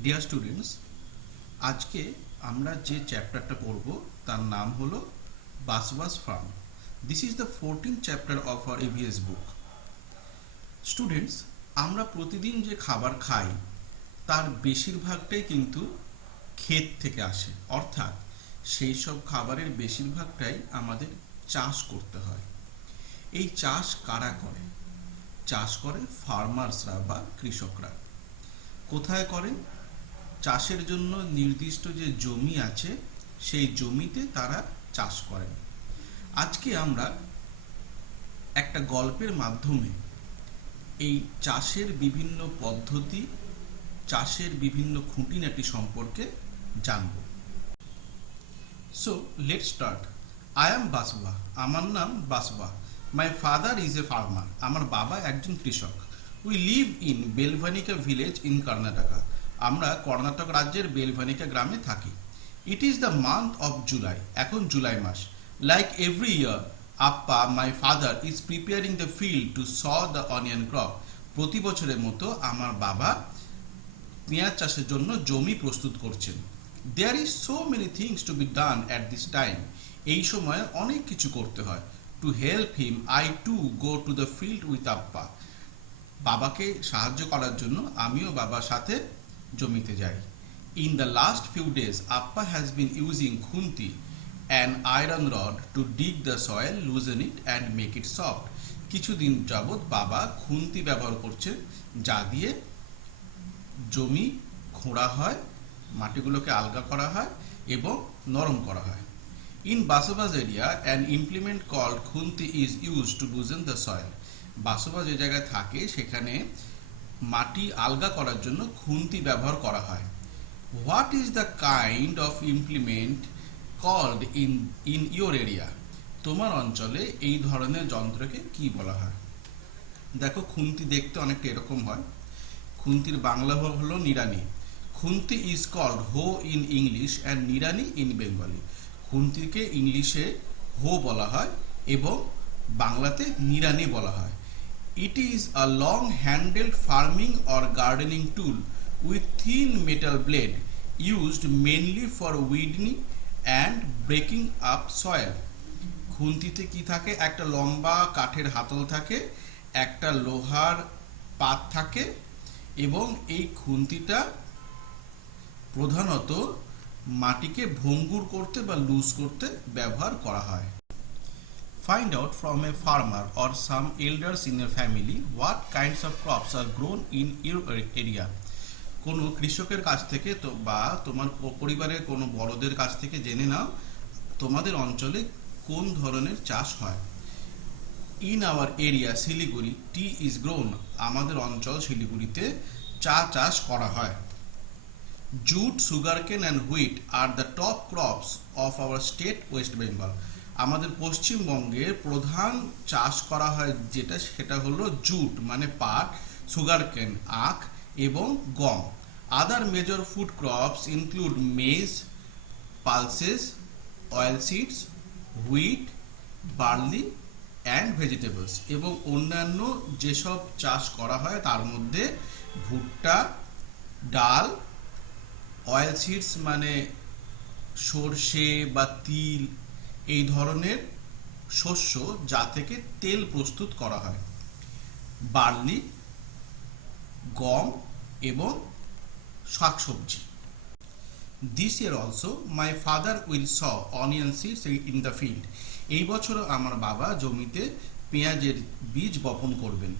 Dear students, আজকে আমরা যে চ্যাপ্টারটা পড়ব তার নাম হলো Basava's farm. This is the 14th chapter of our EVS book. Students, আমরা প্রতিদিন যে খাবার খাই তার বেশিরভাগটাই কিন্তু ক্ষেত থেকে আসে, অর্থাৎ সেই সব খাবারের বেশিরভাগটাই আমাদের চাষ করতে হয়। এই চাষ কারা করে? চাষ করে ফার্মার্সরা বা কৃষকরা। কোথায় করেন? চাষের জন্য নির্দিষ্ট যে জমি আছে সেই জমিতে তারা চাষ করেন। আজকে আমরা একটা গল্পের মাধ্যমে এই চাষের বিভিন্ন পদ্ধতি, চাষের বিভিন্ন খুঁটিনাটি সম্পর্কে জানব। So let's start. I am Basava. আমার নাম Basava. My father is a farmer. আমার বাবা একজন কৃষক। We live in Belvanika village in Karnataka. আমরা কর্ণাটক রাজ্যের বেলভানিকা গ্রামে থাকি। It is the month of July. এখন জুলাই মাস। Like every year, appa my father is preparing the field to sow the onion crop. প্রতি বছরের মতো আমার বাবা পেঁয়াজ চাষের জন্য জমি প্রস্তুত করছেন। There is so many things to be done at this time. এই সময় অনেক কিছু করতে হয়। To help him I to go to the field with appa. বাবাকে সাহায্য করার জন্য আমিও বাবার সাথে জমিতে যাই। In the last few days appa has been using khunti and iron rod to dig the soil, loosen it and make it soft. কিছুদিন যাবৎ বাবা খুন্তি ব্যবহার করছেন, যা দিয়ে জমি খোঁড়া হয়, মাটিগুলোকে আলগা করা হয় এবং নরম করা হয়। ইন বাসবাস area an implement called khunti is use to loosen the soil. বাসবা যে জায়গায় থাকে সেখানে মাটি আলগা করার জন্য খুন্তি ব্যবহার করা হয়। What is the kind of implement called in your area? তোমার অঞ্চলে এই ধরনের যন্ত্রকে কি বলা হয়? দেখো, খুন্তি দেখতে অনেকটা এরকম হয়। খুন্তির বাংলা হলো নিড়ানি। Khunti is called hoe in English and nirani in Bengali. খুন্তিকে ইংলিশে হো বলা হয় এবং বাংলাতে নিড়ানি বলা হয়। It is a long handled farming or gardening tool with thin metal blade used mainly for weeding and breaking up soil. খুন্তিতে কি থাকে? একটা লম্বা কাঠের হাতল থাকে, একটা লোহার পাত থাকে এবং এই খুন্তিটা প্রধানত মাটিকে ভঙ্গুর করতে বা লুজ করতে ব্যবহার করা হয়। Find out from a farmer or some elders in your family what kinds of crops are grown in your area. কোনো কৃষকের কাছ থেকে বা তোমার পরিবারের কোনো বড়দের কাছ থেকে জেনে নাও তোমাদের অঞ্চলে কোন ধরনের চাষ হয়। In our area Siliguri T is grown. আমাদের অঞ্চল শিলিগুড়িতে চা চাষ করা হয়। Jute, sugarcane and wheat are the top crops of our state West Bengal. আমাদের পশ্চিমবঙ্গের প্রধান চাষ করা হয় সেটা হলো জুট মানে পাট, সুগারকেন আখ এবং গম। Other major food crops include maize, pulses, oil seeds, wheat, barley and vegetables. এবং অন্যান্য যেসব চাষ করা হয় তার মধ্যে ভুট্টা, ডাল, অয়েল সিডস মানে সর্ষে বা তিল, এই ধরনের শস্য যা থেকে তেল প্রস্তুত করা হয়, বার্লি, গম এবং শাকসবজি। This year also my father will sow onion seeds in the field. এই বছরও আমার বাবা জমিতে পেঁয়াজের বীজ বপন করবেন।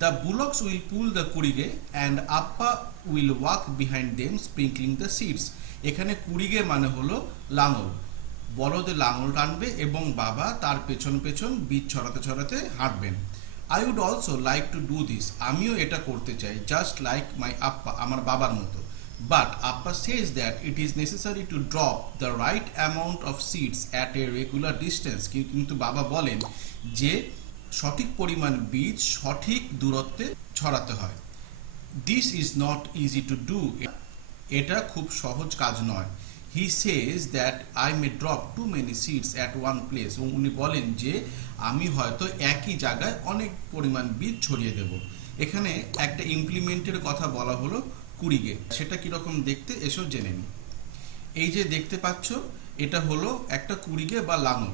The bullocks will pull the kudige and appa will walk behind them sprinkling the seeds. এখানে কুড়িগে মানে হলো লাঙল। বলদে লাঙল টানবে এবং বাবা তার পেছন পেছন বীজ ছড়াতে ছড়াতে হাঁটবেন। I would also like to do this. আমিও এটা করতে চাই, জাস্ট লাইক মাই আপ্পা, আমার বাবার মতো। But Appa says that it is necessary to drop the right amount of seeds at a regular distance. কিন্তু বাবা বলেন যে সঠিক পরিমাণ বীজ সঠিক দূরত্বে ছড়াতে হয়। This is not easy to do. এটা খুব সহজ কাজ নয়। He says that I may drop too many seeds at one place. উনি বলেন যে আমি হয়তো একই জায়গায় অনেক পরিমাণ বীজ ছড়িয়ে দেব। এখানে একটা ইমপ্লিমেন্টের কথা বলা হলো, কুড়িগে। সেটা কিরকম দেখতে এসো জেনে নিই। এই যে দেখতে পাচ্ছ, এটা হলো একটা কুড়িগে বা লাঙল।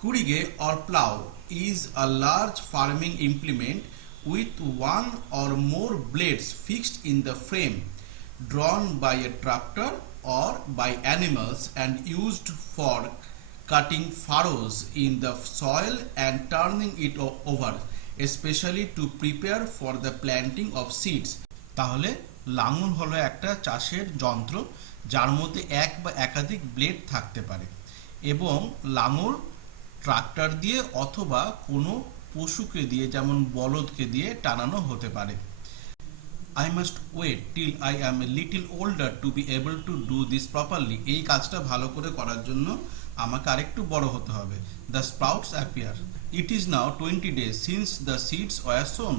কুড়িগে or plow is a large farming implement with one or more blades fixed in the frame, drawn by a tractor or by animals and used for cutting furrows in the soil and turning it over, especially to prepare for the planting of seeds. তাহলে লাঙল হলো একটা চাষের যন্ত্র যার মধ্যে এক বা একাধিক ব্লেড থাকতে পারে এবং লাঙল ট্রাক্টর দিয়ে অথবা কোনো পশুকে দিয়ে যেমন বলদকে দিয়ে টানানো হতে পারে। I must wait till I am a little older to be able to do this properly. এই কাজটা ভালো করে করার জন্য আমাকে আরেকটু বড় হতে হবে। The sprouts appear. It is now 20 days since the seeds were sown.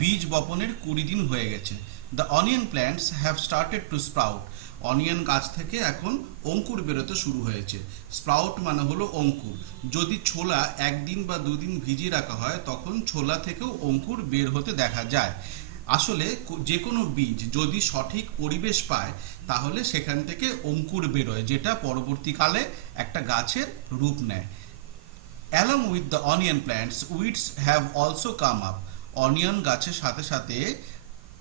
বীজ বপনের 20 দিন হয়ে গেছে। The onion plants have started to sprout. Onion গাছ থেকে এখন অঙ্কুর বেরোতে শুরু হয়েছে। স্প্রাউট মানে হলো অঙ্কুর। যদি ছোলা একদিন বা দুদিন ভিজিয়ে রাখা হয় তখন ছোলা থেকেও অঙ্কুর বের হতে দেখা যায়। আসলে যে কোনো বীজ যদি সঠিক পরিবেশ পায় তাহলে সেখান থেকে অঙ্কুর বেরোয়, যেটা পরবর্তীকালে একটা গাছের রূপ নেয়। Along with the onion plants, weeds have also come up. Onion গাছের সাথে সাথে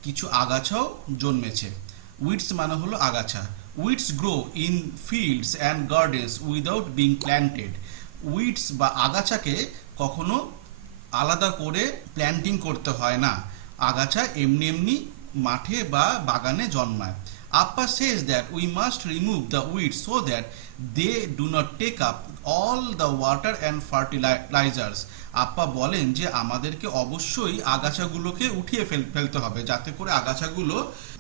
কিছু আগাছাও জন্মেছে। উইডস মানে হলো আগাছা। Weeds grow in fields and gardens without being planted. Weeds বা আগাছাকে কখনো আলাদা করে প্ল্যান্টিং করতে হয় না, আগাছা এমনি এমনি মাঠে বা বাগানে জন্মায়। Appa says that we must remove the weeds so that they do not take up all the water and fertilizers. Appa বলেন যে আমাদেরকে অবশ্যই আগাছাগুলোকে উঠিয়ে ফেলতে হবে যাতে করে আগাছাগুলো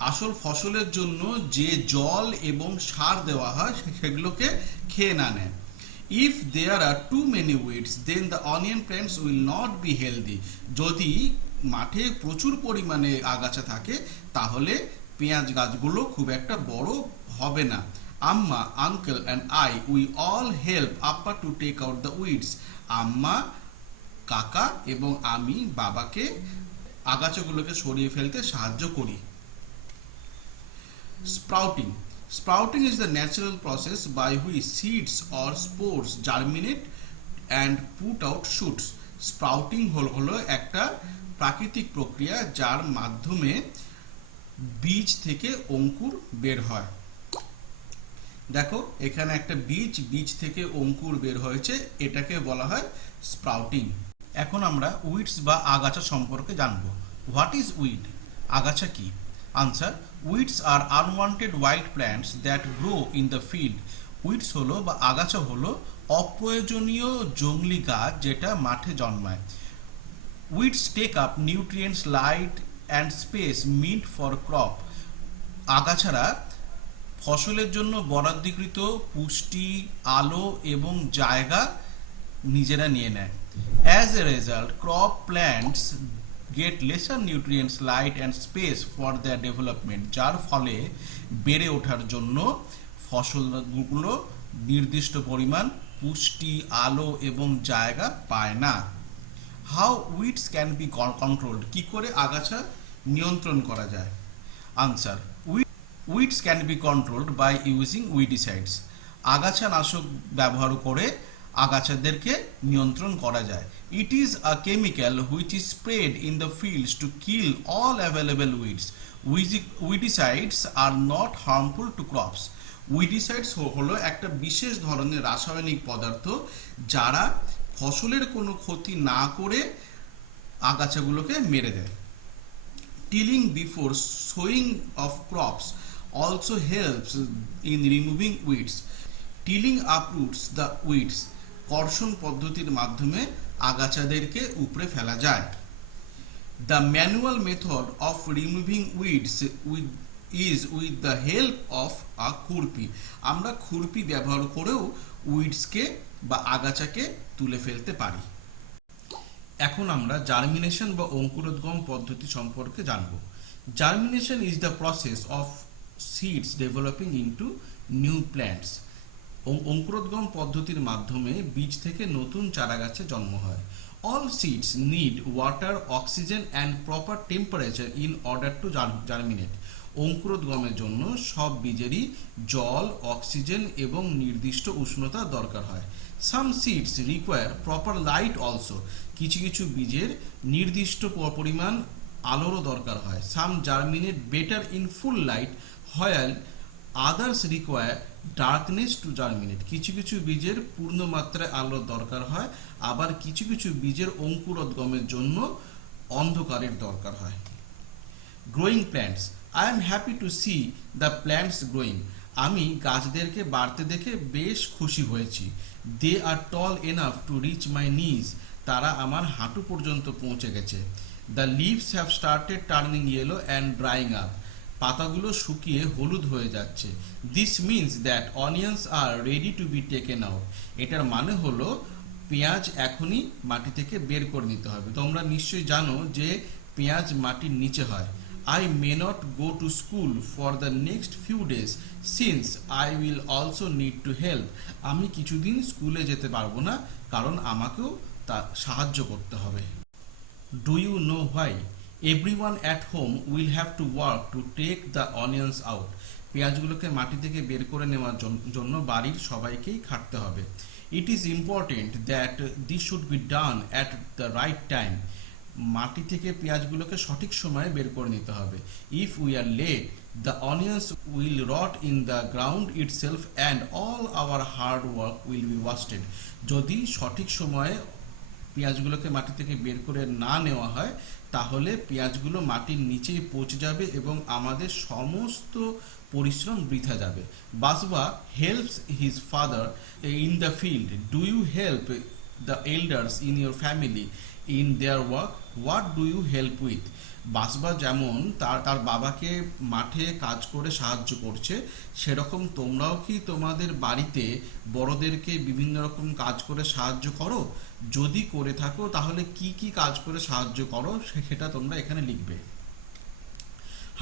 আসল ফসলের জন্য যে জল এবং সার দেওয়া হয় সেগুলোকে খেয়ে না নেয়। If there are too many weeds, then the onion plants will not be healthy. যদি মাঠে প্রচুর পরিমাণে আগাছা থাকে তাহলে পেঁয়াজ গাছগুলো খুব একটা বড় হবে না। Amma, uncle and I we all help Appa to take out the weeds. আম্মা, কাকা এবং আমি বাবাকে আগাছাগুলোকে সরিয়ে ফেলতে সাহায্য করি। Sprouting. Sprouting is the natural process by which seeds or spores germinate and put out shoots. Sprouting হলো একটা প্রাকৃতিক প্রক্রিয়া যার মাধ্যমে বীজ থেকে অঙ্কুর বের হয়। দেখো এখানে একটা বীজ থেকে অঙ্কুর বের হয়েছে, এটাকে বলা হয় স্প্রাউটিং। এখন আমরা উইডস বা আগাছা সম্পর্কে জানব। What is weed? আগাছা কি? Answer: weeds are unwanted wild plants that grow in the field. Weeds হলো বা আগাছা হলো অপ্রয়োজনীয় জংলি গাছ যেটা মাঠে জন্মায়। Weeds take up nutrients, light and space meant for crop. আগাছারা ফসলের জন্য বরাদ্দকৃত পুষ্টি, আলো এবং জায়গা নিজেরা নিয়ে নেয়। As a result, crop plants get lesser nutrients, light and space for their development, যার ফলে বেড়ে ওঠার জন্য ফসলগুলো নির্দিষ্ট পরিমাণ পুষ্টি, আলো এবং জায়গা পায় না। How weeds can be controlled? কি করে আগাছা নিয়ন্ত্রণ করা যায়? Answer: weeds can be controlled by using weedicides. আগাছা নাশক ব্যবহার করে আগাছাদেরকে নিয়ন্ত্রণ করা যায়। It is a chemical which is sprayed in the fields to kill all available weeds. Weedicides are not harmful to crops. Weedicides হলো একটা বিশেষ ধরনের রাসায়নিক পদার্থ যারা ফসলের কোনো ক্ষতি না করে আগাছাগুলোকে মেরে দেয়। Tilling before sowing of crops also helps in removing weeds. Tilling uproots the weeds. কর্ষণ পদ্ধতির মাধ্যমে আগাছাদেরকে উপড়ে ফেলা যায়। The manual method of removing weeds is with the help of a খুরপি। আমরা খুরপি ব্যবহার করেও উইডসকে বা আগাছাকে তুলে ফেলতে পারি। এখন আমরা জার্মিনেশন বা অঙ্কুরোদ্গম পদ্ধতি সম্পর্কে জানব। Germination is the process of seeds developing into new plants. অঙ্কুরোদ্গম পদ্ধতির মাধ্যমে বীজ থেকে নতুন চারা গাছে জন্ম হয়। All seeds need water, oxygen and proper temperature in order to germinate. অঙ্কুরোদ্গমের জন্য সব বীজেরই জল, অক্সিজেন এবং নির্দিষ্ট উষ্ণতা দরকার হয়। Some seeds require proper light also. কিছু কিছু বীজের নির্দিষ্ট পরিমাণ আলোরও দরকার হয়। Some germinate better in full light while others require darkness to germinate. কিছু কিছু বীজের পূর্ণ মাত্রায় আলোর দরকার হয়, আবার কিছু কিছু বীজের অঙ্কুরোদ্গমের জন্য অন্ধকারের দরকার হয়। Growing plants. I am happy to see the plants growing. আমি গাছদেরকে বাড়তে দেখে বেশ খুশি হয়েছি। They are tall enough to reach my knees. তারা আমার হাঁটু পর্যন্ত পৌঁছে গেছে। The leaves have started turning yellow and drying up. পাতাগুলো শুকিয়ে হলুদ হয়ে যাচ্ছে। This means that onions are ready to be taken out. এটার মানে হলো পেঁয়াজ এখনই মাটি থেকে বের করে নিতে হবে। তোমরা নিশ্চয়ই জানো যে পেঁয়াজ মাটির নিচে হয়। I may not go to school for the next few days since I will also need to help. আমি কিছুদিন স্কুলে যেতে পারবো না, কারণ আমাকেও তা সাহায্য করতে হবে। Do you know why? Everyone at home will have to work to take the onions out. পেঁয়াজগুলোকে মাটি থেকে বের করে নেওয়ার জন্য বাড়ির সবাইকেই খাটতে হবে। It is important that this should be done at the right time. মাটি থেকে পেঁয়াজগুলোকে সঠিক সময়ে বের করে নিতে হবে। If we are late, the onions will rot in the ground itself and all our hard work will be wasted. যদি সঠিক সময়ে পেঁয়াজগুলোকে মাটি থেকে বের করে না নেওয়া হয়, তাহলে পেঁয়াজগুলো মাটির নিচেই পচে যাবে এবং আমাদের সমস্ত পরিশ্রম বৃথা যাবে। বাসবা helps his father in the field. Do you help the elders in your family in their work? What do you help with? বাসবা যেমন তার বাবাকে মাঠে কাজ করে সাহায্য করছে, সেরকম তোমরাও কি তোমাদের বাড়িতে বড়দেরকে বিভিন্ন রকম কাজ করে সাহায্য করো? যদি করে থাকো তাহলে কি কি কাজ করে সাহায্য করো সেটা তোমরা এখানে লিখবে।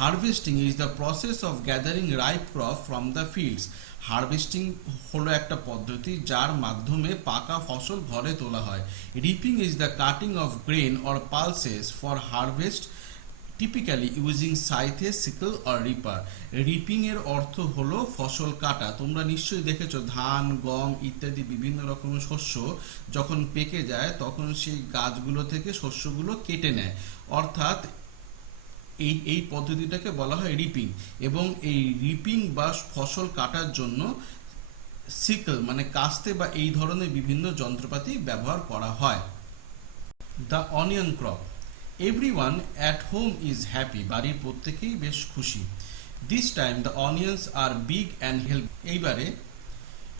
Harvesting is the process of gathering ripe crop from the fields. Harvesting হলো একটা পদ্ধতি যার মাধ্যমে পাকা ফসল ঘরে তোলা হয়। Reaping is the cutting of grain or pulses for harvest, typically using scythe, sickle or reaper. Reaping এর অর্থ হলো ফসল কাটা। তোমরা নিশ্চয়ই দেখেছো ধান, গম ইত্যাদি বিভিন্ন রকমের শস্য যখন পেকে যায় তখন সেই গাছগুলো থেকে শস্যগুলো কেটে নেয়, অর্থাৎ এই পদ্ধতিটাকে বলা হয় রিপিং। এবং এই রিপিং বা ফসল কাটার জন্য সিকল মানে কাস্তে বা এই ধরনের বিভিন্ন যন্ত্রপাতি ব্যবহার করা হয়। The onion crop. Everyone at home is happy. বাড়ির প্রত্যেকেই বেশ খুশি। This time the onions are big and health.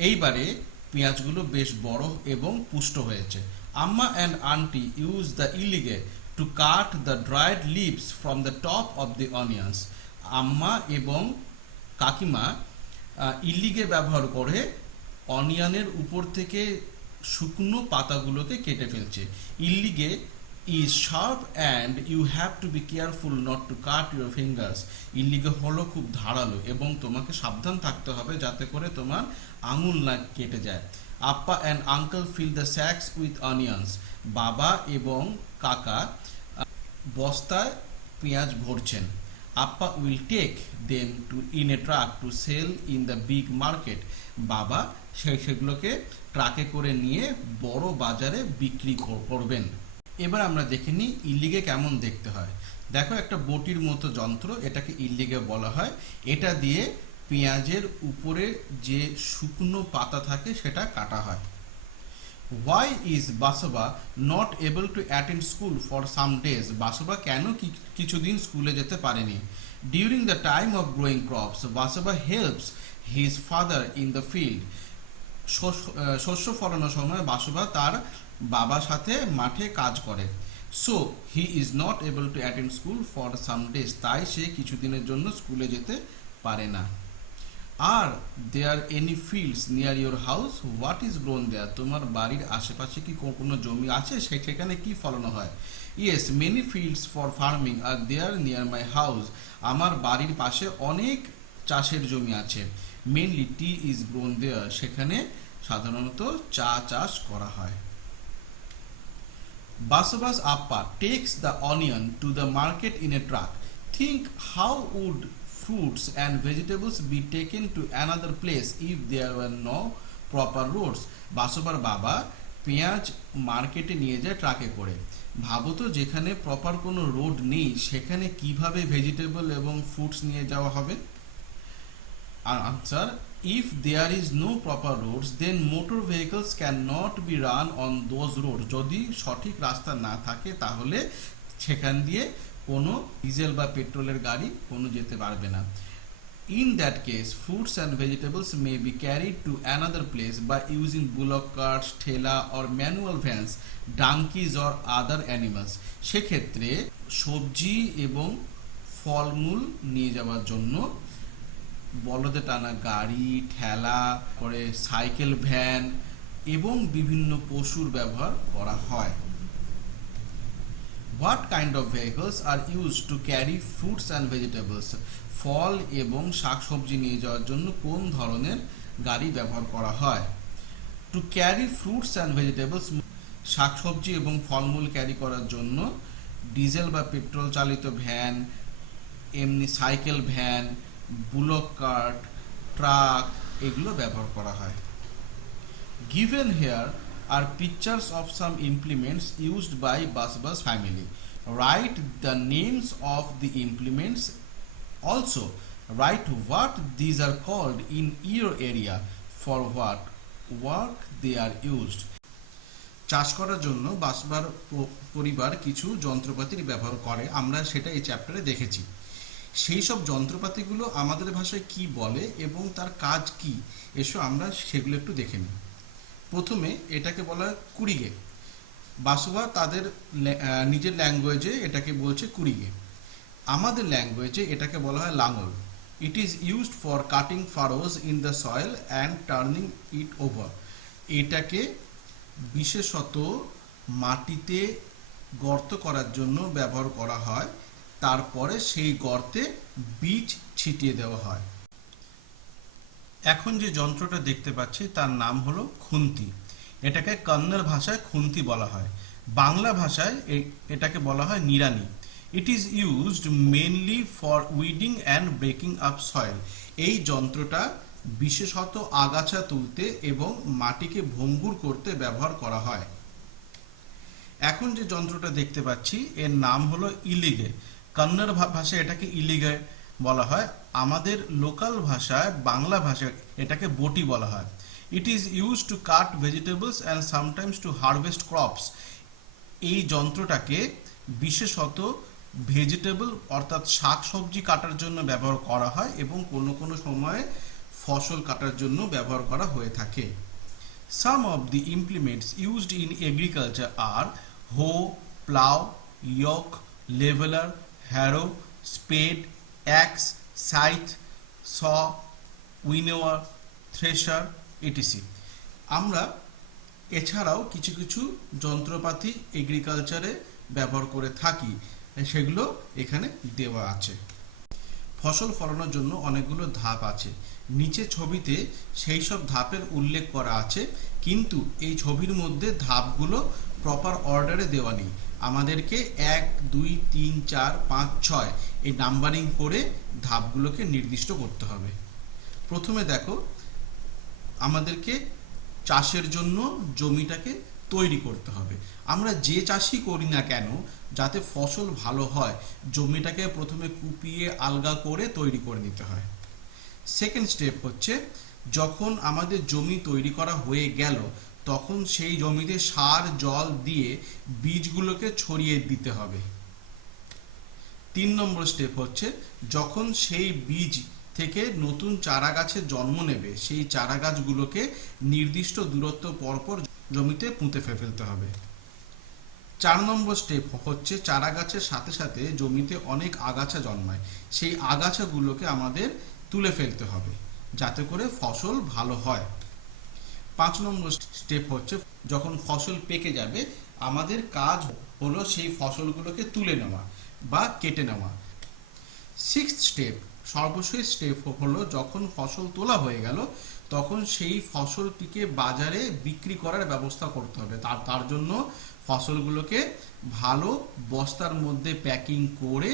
এইবারে পেঁয়াজগুলো বেশ বড় এবং পুষ্ট হয়েছে। Amma and aunty use the ilige to cut the dried leaves from the top of the onions. আম্মা এবং কাকিমা ইলিগে ব্যবহার করে অনিয়নের উপর থেকে শুকনো পাতাগুলোকে কেটে ফেলছে। ইলিগে is sharp and you have to be careful not to cut your fingers. ইলিগে হলো খুব ধারালো এবং তোমাকে সাবধান থাকতে হবে যাতে করে তোমার আঙুল না কেটে যায়। Appa and uncle fill the sacks with onions. বাবা এবং কাকা বস্তায় পেঁয়াজ ভরছেন। Appa will take them to in a truck to sell in the big market. বাবা সেগুলোকে ট্রাকে করে নিয়ে বড় বাজারে বিক্রি করবেন। এবার আমরা দেখে নিই ইলিগে কেমন দেখতে হয়। দেখো একটা বটির মতো যন্ত্র, এটাকে ইলিগে বলা হয়। এটা দিয়ে পেঁয়াজের উপরে যে শুকনো পাতা থাকে সেটা কাটা হয়। Why is Basava not able to attend school for some days? Basava কেন কিছুদিন স্কুলে যেতে পারেনি? During the time of growing crops, Basava helps his father in the field. শস্য ফলানোর সময় বাসবা তার বাবার সাথে মাঠে কাজ করে। So he is not able to attend school for some days. তাই সে কিছুদিনের জন্য স্কুলে যেতে পারে না। Are there any fields near your house? What is grown there? তোমার বাড়ির আশেপাশে কি কোনো জমি আছে সেখানে কি ফলানো হয়? Yes, many fields for farming are there near my house. আমার বাড়ির পাশে অনেক চাষের জমি আছে। Mainly tea is grown there. সেখানে সাধারণত চা চাষ করা হয়। Basavas Appa takes the onion to the market in a truck. Think how would fruits and vegetables be taken to another place if there were no proper roads? বাসবার বাবা পেঁয়াজ মার্কেটে নিয়ে যায় ট্রাকে করে। ভাবো তো যেখানে প্রপার কোনো রোড নেই সেখানে কিভাবে ভেজিটেবল এবং ফ্রুটস নিয়ে যাওয়া হবে? Answer: if there is no proper roads, then motor vehicles cannot be run on those roads. যদি সঠিক রাস্তা না থাকে তাহলে সেখান দিয়ে কোনো ডিজেল বা পেট্রোলের গাড়ি কোনো যেতে পারবে না। In that case, fruits and vegetables may be carried to another place by using bullock carts, ঠেলা or manual vans, donkeys or other animals. সেক্ষেত্রে সবজি এবং ফলমূল নিয়ে যাওয়ার জন্য বলদে টানা গাড়ি, ঠেলা, পরে সাইকেল, ভ্যান এবং বিভিন্ন পশুর ব্যবহার করা হয়। What kind of vehicles are used to carry fruits and vegetables? ফল এবং শাকসবজি নিয়ে যাওয়ার জন্য কোন ধরনের গাড়ি ব্যবহার করা হয়? To carry fruits and vegetables, শাকসবজি এবং ফলমূল ক্যারি করার জন্য ডিজেল বা পেট্রোল চালিত ভ্যান, এমনি cycle van, bullock cart, truck এগুলো ব্যবহার করা হয়। Given here are pictures of some implements used by Basbas family. Write the names of the implements. Also, write what these are called in your area, for what work they are used. চাষ করার জন্য বাসবার পরিবার কিছু যন্ত্রপাতির ব্যবহার করে, আমরা সেটা এই চ্যাপ্টারে দেখেছি। সেই সব যন্ত্রপাতিগুলো আমাদের ভাষায় কি বলে এবং তার কাজ কি, এসো আমরা সেগুলো একটু দেখে নিই। প্রথমে এটাকে বলা হয় কুড়িগে। বাসুয়া তাদের নিজের ল্যাঙ্গুয়েজে এটাকে বলছে কুড়িগে। আমাদের ল্যাঙ্গুয়েজে এটাকে বলা হয় লাঙল। It is used for cutting furrows in the soil and turning it over. এটাকে বিশেষত মাটিতে গর্ত করার জন্য ব্যবহার করা হয়, তারপরে সেই গর্তে বীজ ছিটিয়ে দেওয়া হয়। এখন যে যন্ত্রটা দেখতে পাচ্ছি তার নাম হলো খুন্তি। এটাকে কন্নড় ভাষায় খুন্তি বলা হয়, বাংলা ভাষায় এটাকে বলা হয় নিড়ানি। ইট is used mainly for weeding and breaking up soil. এই যন্ত্রটা বিশেষত আগাছা তুলতে এবং মাটিকে ভঙ্গুর করতে ব্যবহার করা হয়। এখন যে যন্ত্রটা দেখতে পাচ্ছি এর নাম হলো ইলিগে। কন্নড় ভাষায় এটাকে ইলিগে বলা হয়, আমাদের লোকাল ভাষায় বাংলা ভাষায় এটাকে বটি বলা হয়। It is use to cut vegetables and sometimes to harvest crops. এই যন্ত্রটাকে বিশেষত ভেজিটেবল অর্থাৎ শাক সবজি কাটার জন্য ব্যবহার করা হয় এবং কোনো কোনো সময়ে ফসল কাটার জন্য ব্যবহার করা হয়ে থাকে। Some of the implements used in agriculture are hoe, plow, yoke, leveler, harrow, spade, axe, scythe, saw, winnower, thresher, etc. আমরা এছাড়াও কিছু কিছু যন্ত্রপাতি এগ্রিকালচারে ব্যবহার করে থাকি, সেগুলো এখানে দেওয়া আছে। ফসল ফলানোর জন্য অনেকগুলো ধাপ আছে, নিচে ছবিতে সেই সব ধাপের উল্লেখ করা আছে, কিন্তু এই ছবির মধ্যে ধাপগুলো প্রপার অর্ডারে দেওয়া নেই। আমাদেরকে 1, 2, 3, 4, 5, 6 এই নাম্বারিং করে ধাপগুলোকে নির্দিষ্ট করতে হবে। প্রথমে দেখো, আমাদেরকে চাষের জন্য জমিটাকে তৈরি করতে হবে। আমরা যে চাষই করি না কেন, যাতে ফসল ভালো হয় জমিটাকে প্রথমে কুপিয়ে আলগা করে তৈরি করে নিতে হয়। সেকেন্ড স্টেপ হচ্ছে, যখন আমাদের জমি তৈরি করা হয়ে গেল তখন সেই জমিতে সার জল দিয়ে বীজগুলোকে ছড়িয়ে দিতে হবে। 3 নম্বর স্টেপ হচ্ছে, যখন সেই বীজ থেকে নতুন চারা গাছের জন্ম নেবে সেই চারা গাছগুলোকে নির্দিষ্ট দূরত্ব পরপর জমিতে পুঁতে ফেলতে হবে। 4 নম্বর স্টেপ হচ্ছে, চারা গাছের সাথে সাথে জমিতে অনেক আগাছা জন্মায়, সেই আগাছাগুলোকে আমাদের তুলে ফেলতে হবে যাতে করে ফসল ভালো হয়। 5 নম্বর স্টেপ হচ্ছে, যখন ফসল পেকে যাবে আমাদের কাজ হলো সেই ফসলগুলোকে তুলে নেওয়া বা কেটে নেওয়া। 6th স্টেপ, সর্বশেষ স্টেপ হলো, যখন ফসল তোলা হয়ে গেল তখন সেই ফসলটিকে বাজারে বিক্রি করার ব্যবস্থা করতে হবে। তার জন্য ফসলগুলোকে ভালো বস্তার মধ্যে প্যাকিং করে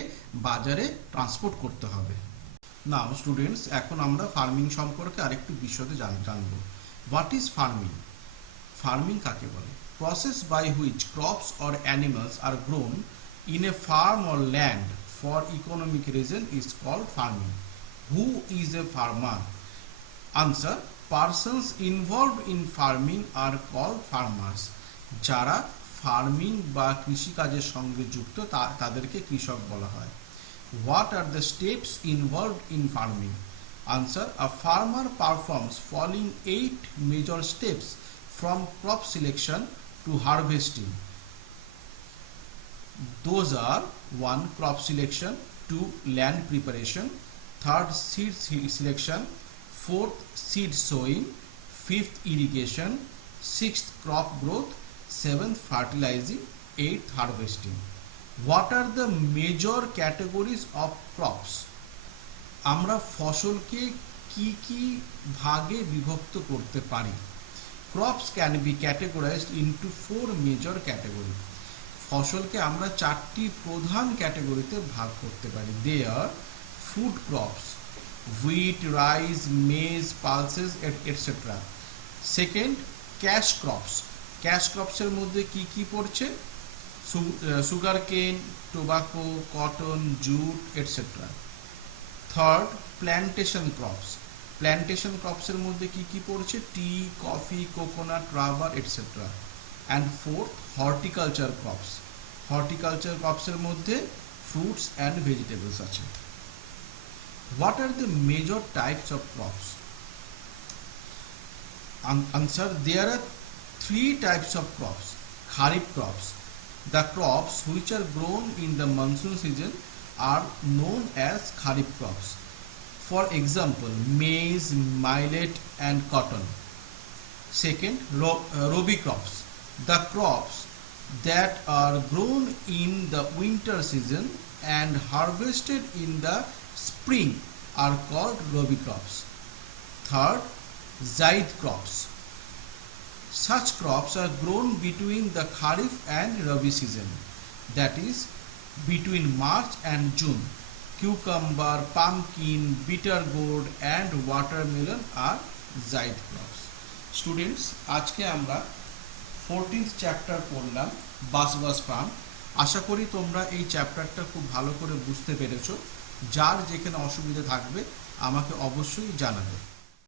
বাজারে ট্রান্সপোর্ট করতে হবে। নাও স্টুডেন্টস, এখন আমরা ফার্মিং সম্পর্কে আরেকটু বিশদে জানব। What is farming? ফার্মিং কাকে বলে? Process by which crops or animals are grown in a farm or land for economic reason is called farming. Who is a farmer? Answer, persons involved in farming are called farmers. যারা farming বা কৃষিকাজের সঙ্গে যুক্ত তাদেরকে কৃষক বলা হয়। What are the steps involved in farming? Answer, a farmer performs following 8 major steps from crop selection to harvesting. Those are 1. Crop selection, 2. Land preparation, 3rd. Seed selection, 4th. Seed sowing, 5th. Irrigation, 6th. Crop growth, 7th. Fertilizing, 8th. Harvesting. What are the major categories of crops? আমরা ফসলকে কি কি ভাগে বিভক্ত করতে পারি? Crops can be categorized into 4 major categories. ফসলকে আমরা 4টি প্রধান ক্যাটাগরিতে ভাগ করতে পারি। They are food crops, wheat, rice, maize, pulses, etc. Second, cash crops. Cash crops এর মধ্যে কি কি পড়ছে? Sugar cane, tobacco, cotton, jute, etcetera. Third, plantation crops. Plantation ক্রপসের মধ্যে কি কি পড়ছে? Tea, coffee, coconut, rubber, etcetera. And fourth, horticulture crops. Horticulture ক্রপসের মধ্যে ফ্রুটস অ্যান্ড ভেজিটেবলস আছে। What are the major types of crops? Answer, there are 3 types of crops. Kharif crops. The crops which are grown in the monsoon season are known as kharif crops. For example, maize, millet and cotton. Second, rabi crops. The crops that are grown in the winter season and harvested in the spring are called rabi crops. Third, zaid crops. Such crops are grown between the Kharif and Rabi season, that is, between March and June. Cucumber, pumpkin, bitter gourd and watermelon are zaid crops. Students, আজকে আমরা 14th chapter পড়লাম, বাসবাস farm. আশা করি তোমরা এই চ্যাপ্টারটা খুব ভালো করে বুঝতে পেরেছো। যার যেখানে অসুবিধা থাকবে আমাকে অবশ্যই জানাবে।